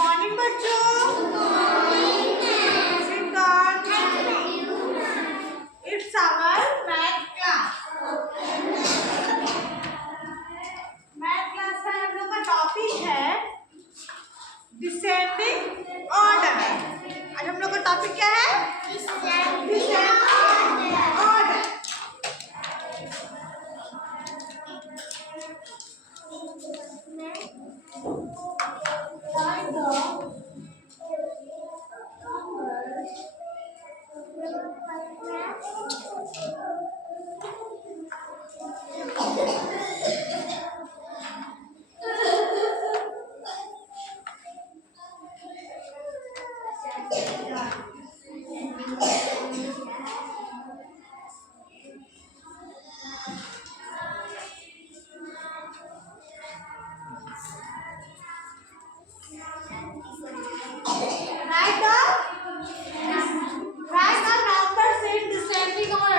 Morning बच्चों। Sit down. It's our math class. Math class का हम लोग का टॉपिक है डिसेंडिंग ऑर्डर। आज हम लोग का टॉपिक क्या है? Descending order.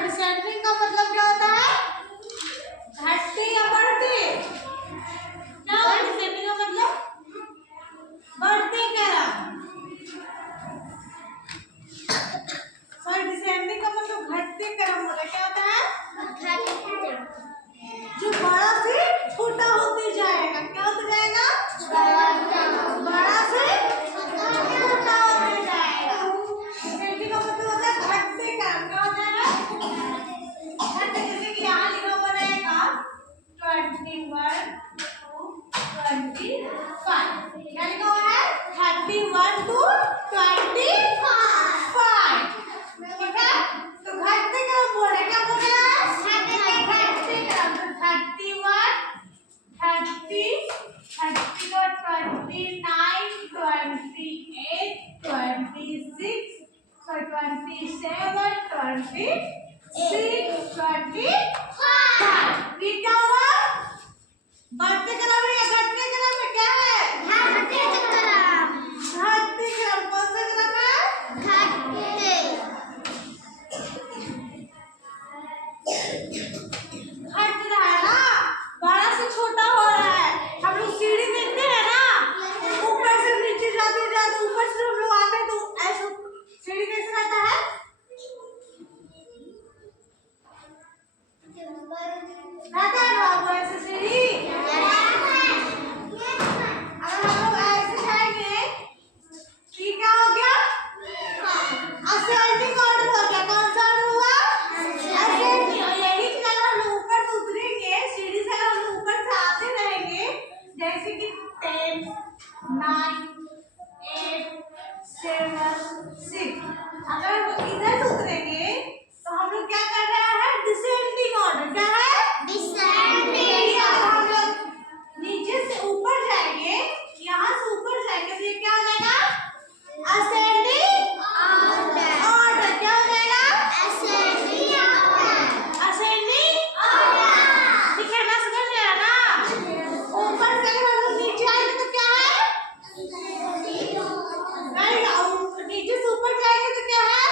डिसेंडिंग का मतलब क्या होता है? घटती या बढ़ती? क्या होता है डिसेंडिंग का मतलब? बढ़ती क्रम। सॉरी, डिसेंडिंग का मतलब घटते क्रम होता है। क्या होता है? जो बड़ा से छोटा होते जाएगा। क्या होता जाएगा? बड़ा से छोटा होते जाएगा। डिसेंडिंग का मतलब होता है घटते क्रम। क्या होता है? जैसे कि यहाँ लिखा हुआ रहेगा 21 to 25। क्या लिखा हुआ है? 31 to 25। ठीक है, तो घटते क्रम बोल रहे। क्या बोल रहे हैं? घटते क्रम। तो 31, 30, 31, 29, 28, 26, 27, 26, 25। ये क्या हुआ? बढ़ते क्रम है या घटते क्रम है? क्या है? घटते क्रम। घटते क्रम। कौन सा क्रम है? घटते। घट रहा है ना, बड़ा से छोटा हो रहा है। हम लोग सीढ़ी देखते हैं ना, ऊपर से नीचे जाते जाते ऊपर से हम लोग आते हैं तो ऐसे सीढ़ी कैसे रहता है? रहता है ना वो ऐसे सीढ़ी। अगर हम लोग ऐसे जाएंगे कि क्या हो गया? असेंडिंग ऑर्डर हो गया। कौन सा ऑर्डर हुआ? असेंडिंग। यही चीज अगर हम लोग ऊपर से उतरेंगे सीढ़ी से, अगर हम लोग ऊपर से आते रहेंगे जैसे कि 10, 9, 8, 7, 6, अगर हम लोग इधर से उतरेंगे तो हम लोग क्या कर रहे हैं? Descending order. क्या है? डिसेंडिंग। अगर हम लोग नीचे से ऊपर जाएंगे, यहाँ से ऊपर जाएंगे तो ये क्या हो जाएगा? Ascending order. क्या हो जाएगा? Ascending order. ठीक है ना, समझ गया ना? ऊपर से अगर हम लोग नीचे आएंगे तो क्या है? नीचे से ऊपर जाएंगे तो क्या है?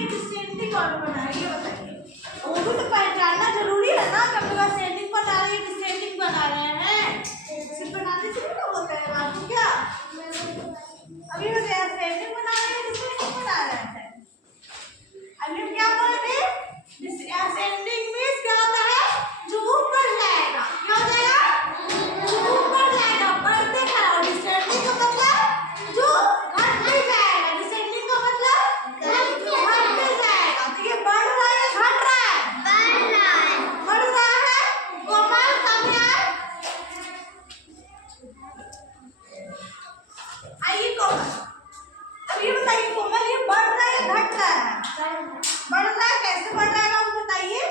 ये डिसेंडिंग ऑर्डर बना रही है, बताइए। वो भी तो पहचानना जरूरी है ना कि हम लोग असेंडिंग बना रहे हैं डिसेंडिंग बना रहे हैं। सिर्फ बनाने से नहीं होता है बाबू, क्या अभी बताया असेंडिंग बना रहे हैं डिसेंडिंग बना रहे हैं। अभी हम क्या बोल रहे हैं, असेंडिंग मींस क्या होता है, जो ऊपर जाएगा। क्या हो जाएगा, जो ऊपर जाएगा, बढ़ते खड़ा। डिसेंडिंग का मतलब जो घटते जाएगा, डिसेंडिंग का मतलब घटते जाएगा। तो ये बढ़ रहा है या घट रहा है, बढ़ रहा है। कोमल कम है, आइए कोमल। अब ये बताइए कोमल, ये बढ़ रहा है या घट रहा है, बढ़ रहा है। कैसे बढ़ रहा है आप बताइए,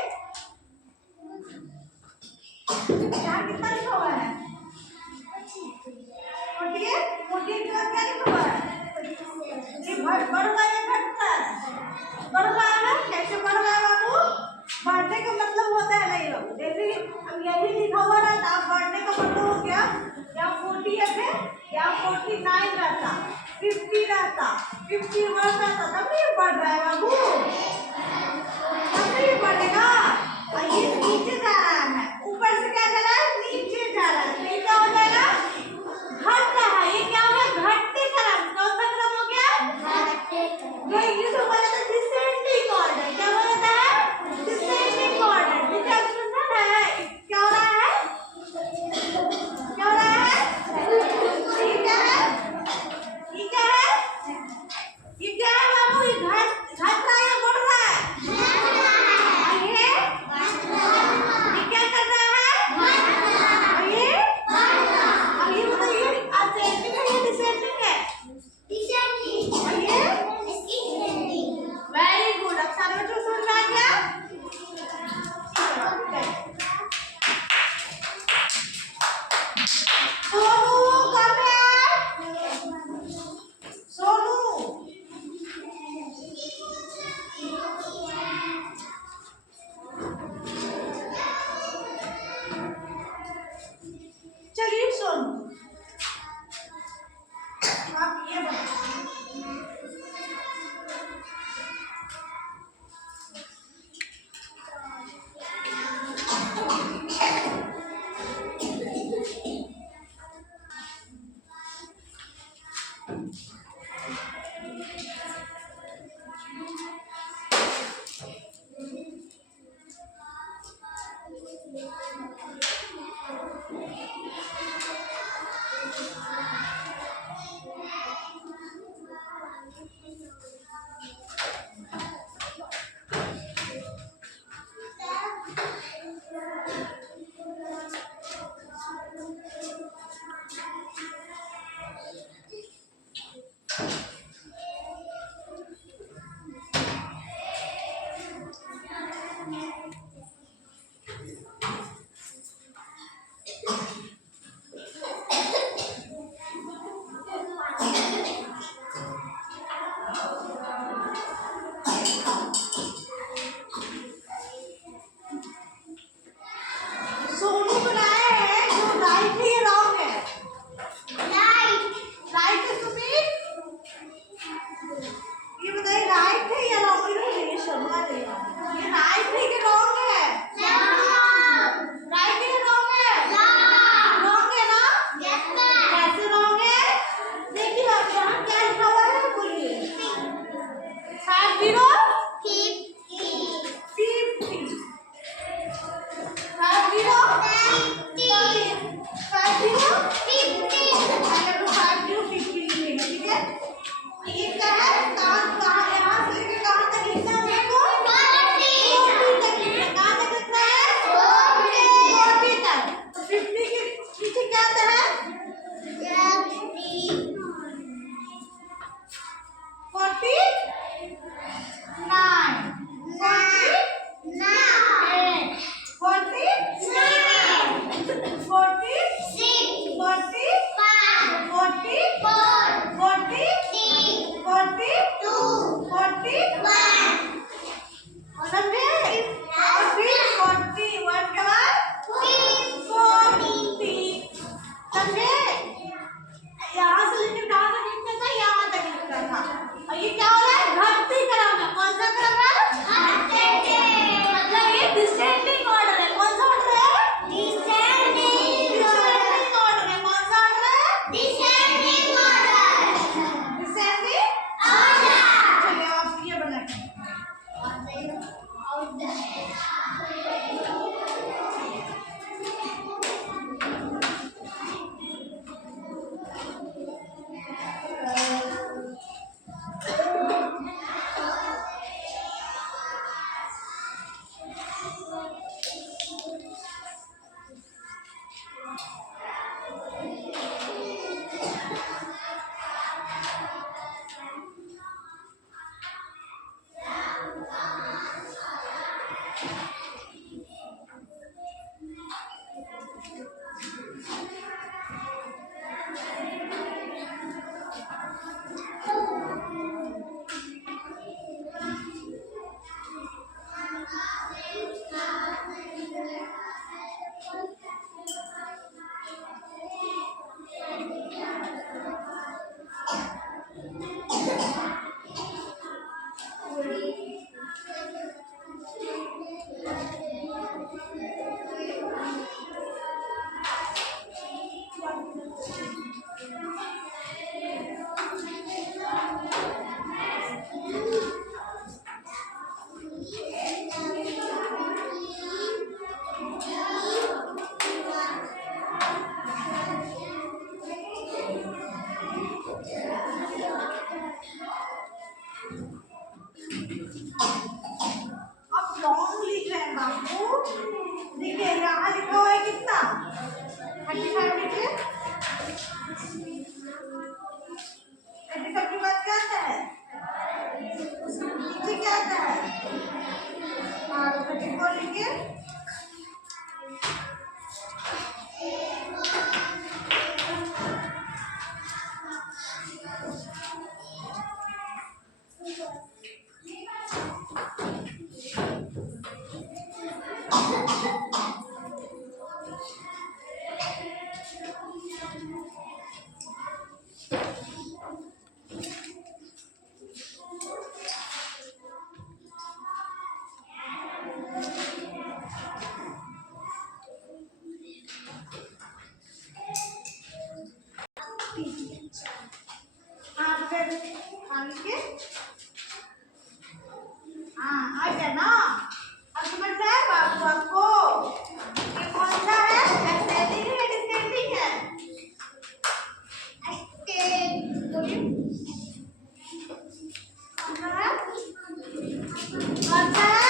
यहाँ कितना लिखा हुआ है, 48 के बाद क्या लिखा हुआ है, ये बढ़ रहा है या घट रहा है, बढ़ रहा है। कैसे बढ़ रहा है बाबू, बढ़ने का मतलब होता है नहीं बाबू, जैसे अब यही लिखा हुआ रहता, बढ़ने का मतलब हो गया या 48 है या 49 रहता, 50 रहता, 51 रहता, तब नहीं बढ़ रहा है बाबू, तब नहीं बढ़ेगा। और ये नीचे जा रहा है, ऊपर से क्या जा रहा है, नीचे जा रहा है, तो ये क्या हो जाएगा, घट रहा है। ये क्या हो गया, घटते क्रम। कौन सा क्रम हो गया, अब लॉन्ग लिख रहे हैं बाबू। देखिए यहाँ लिखा हुआ है कितना 35 लिखे। 35 के बाद क्या आता है नीचे क्या आता है 34 लिखिए। आ गया ना। अब समझ में आया बाबू आपको ये कौन सा है असेंडिंग है डिसेंडिंग है बोलिए कौन सा है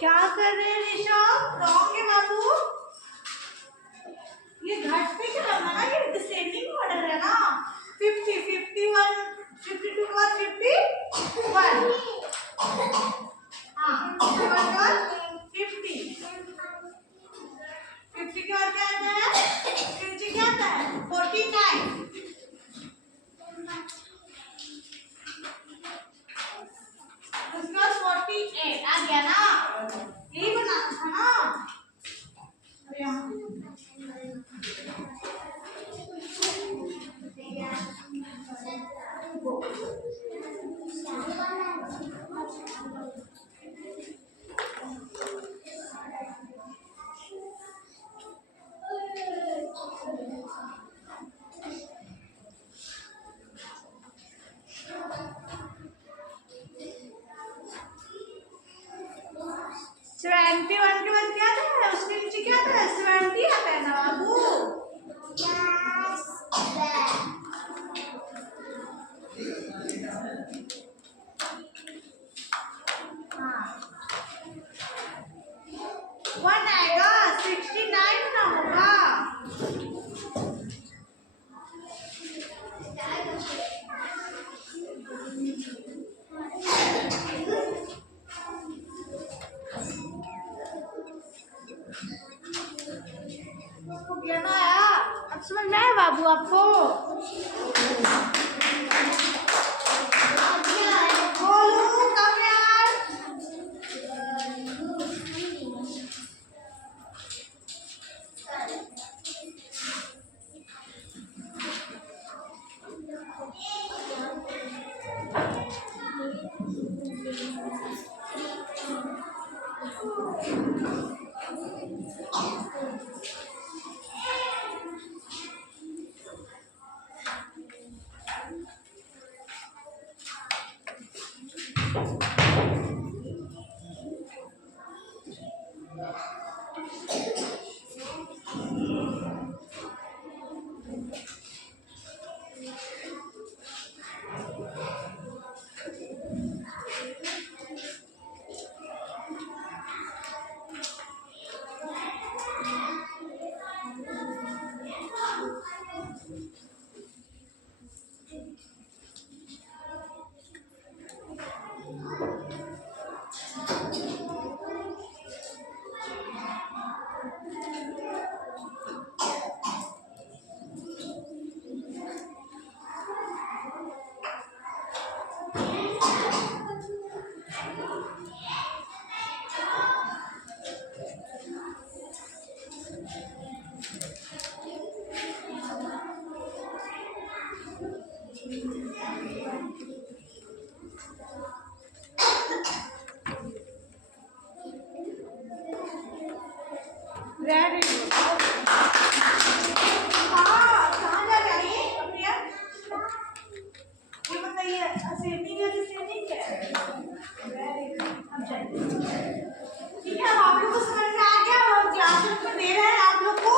क्या कर रहे हैं ऋषभ रॉन्ग है बाबू। ये घटते क्रम है ना ये डिसेंडिंग ऑर्डर है ना 50 51 52 के बाद 51 हाँ 51 के बाद 50 50 के बाद क्या आता है 50 क्या आता है 49 उसके बाद 48 आ गया ना यही बनाना था ना। अरे सेवेंटी वन के बाद क्या आता है उसके नीचे क्या आता है 70 आता है ना बाबू। वन आएगा 69 ना होगा। ज्ञान आया अब समझ में आया बाबू आपको। बोलो कब यार वेरी गुड। कहाँ जा रही है प्रिया? ये बताइए असेंडिंग है डिसेंडिंग क्या है? Very good. अब जाइए। ठीक है, अब आप लोग को समझ में आ गया और क्लास में दे रहे हैं आप लोग को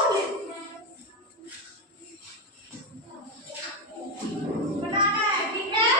बनाना है, ठीक है?